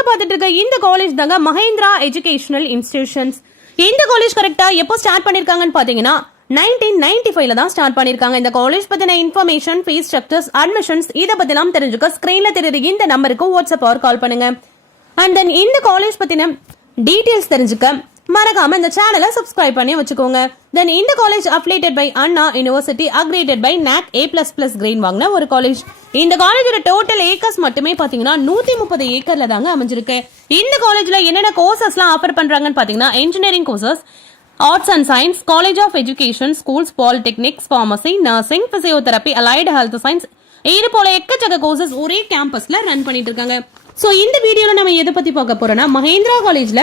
நீங்க பார்த்துட்டு இருக்க இந்த காலேஜ் தாங்க மஹேந்திரா எஜுகேஷனல் இன்ஸ்டிடியூஷன்ஸ். இந்த காலேஜ் கரெக்டா எப்போ ஸ்டார்ட் பண்ணிருக்காங்கன்னு பாத்தீங்கன்னா 1995 தான் ஸ்டார்ட் பண்ணிருக்காங்க. இந்த காலேஜ் பத்தின இன்ஃபர்மேஷன், ஃபீஸ் ஸ்ட்ரக்சர்ஸ், அட்மிஷன்ஸ் இத பத்திலாம் தெரிஞ்சுக்க ஸ்கிரீன்ல தெரியுற இந்த நம்பருக்கு வாட்ஸ்அப் ஆர் கால் பண்ணுங்க. அண்ட் தென் இந்த காலேஜ் பத்தின டீடைல்ஸ் தெரிஞ்சுக்க மறக்காம இந்த சேனலை சப்ஸ்கிரைப் பண்ணி வச்சுக்கோங்க. தென் இந்த college affiliated by Anna university, accredited by NAC A++ grade வாங்கின ஒரு காலேஜ். இந்த காலேஜோட டோட்டல் ஏக்கர்ஸ் மட்டுமே பாத்தீங்கன்னா 130 ஏக்கர்ல தாங்க அமைஞ்சிருக்கு. இந்த காலேஜ்ல என்னென்ன கோர்சஸ்லாம் ஆஃபர் பண்றாங்கன்னு பாத்தீங்கன்னா engineering courses, arts and science, college of education, schools, polytechnics, pharmacy, nursing, physiotherapy, allied health science, இது போல எக்கச்சக்க கோர்சஸ் ஒரே கேம்பஸ்ல ரன் பண்ணிட்டு இருக்காங்க. சோ இந்த வீடியோல நம்ம எதை பத்தி பார்க்க போறோம்னா மஹேந்திரா காலேஜ்ல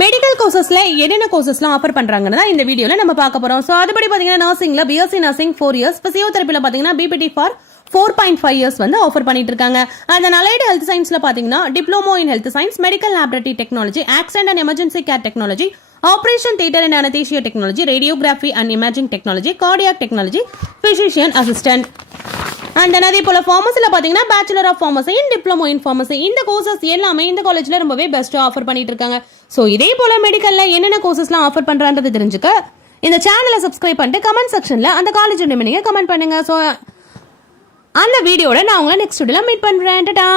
மெடிக்கல் கோர்சஸ்ல என்னென்ன கோர்சஸ்லாம் ஆஃபர் பண்றாங்கன்னா இந்த வீடியோல நம்ம பார்க்க போறோம். சோ அதுபடி பாத்தீங்கன்னா நர்சிங்ல BSc நர்சிங் 4 இயர்ஸ், பிசியோதெரபில பாத்தீங்கன்னா BPT ஃபார் 4.5 இயர்ஸ் வந்து ஆஃபர் பண்ணிட்டு இருக்காங்க. அந்த அலைடு ஹெல்த் சயின்ஸ்ல பாத்தீங்கன்னா diploma in health science, medical laboratory technology, accident and emergency care technology, operation theatre and anaesthesia technology, radiography and imaging technology, cardiac technology, physician assistant. And then அதே போல ஃபார்மசில பாத்தீங்கன்னா bachelor of pharmacy in diploma in pharmacy. இந்த courses எல்லாமே இந்த காலேஜ்ல ரொம்பவே பெஸ்ட்டா ஆஃபர் பண்ணிட்டு இருக்காங்க. சோ இதே போல மெடிக்கல்ல என்னென்ன கோர்சஸ்லாம் ஆஃபர் பண்றான்றது தெரிஞ்சுக்க இந்த சேனலை சப்ஸ்கிரைப் பண்ணிட்டு கமெண்ட் செக்ஷன்ல அந்த காலேஜ் நேம் நீங்க கமெண்ட் பண்ணுங்க. சோ அந்த வீடியோட நான் உங்களை நெக்ஸ்ட் வீடியோல மீட் பண்றேன். டாடா.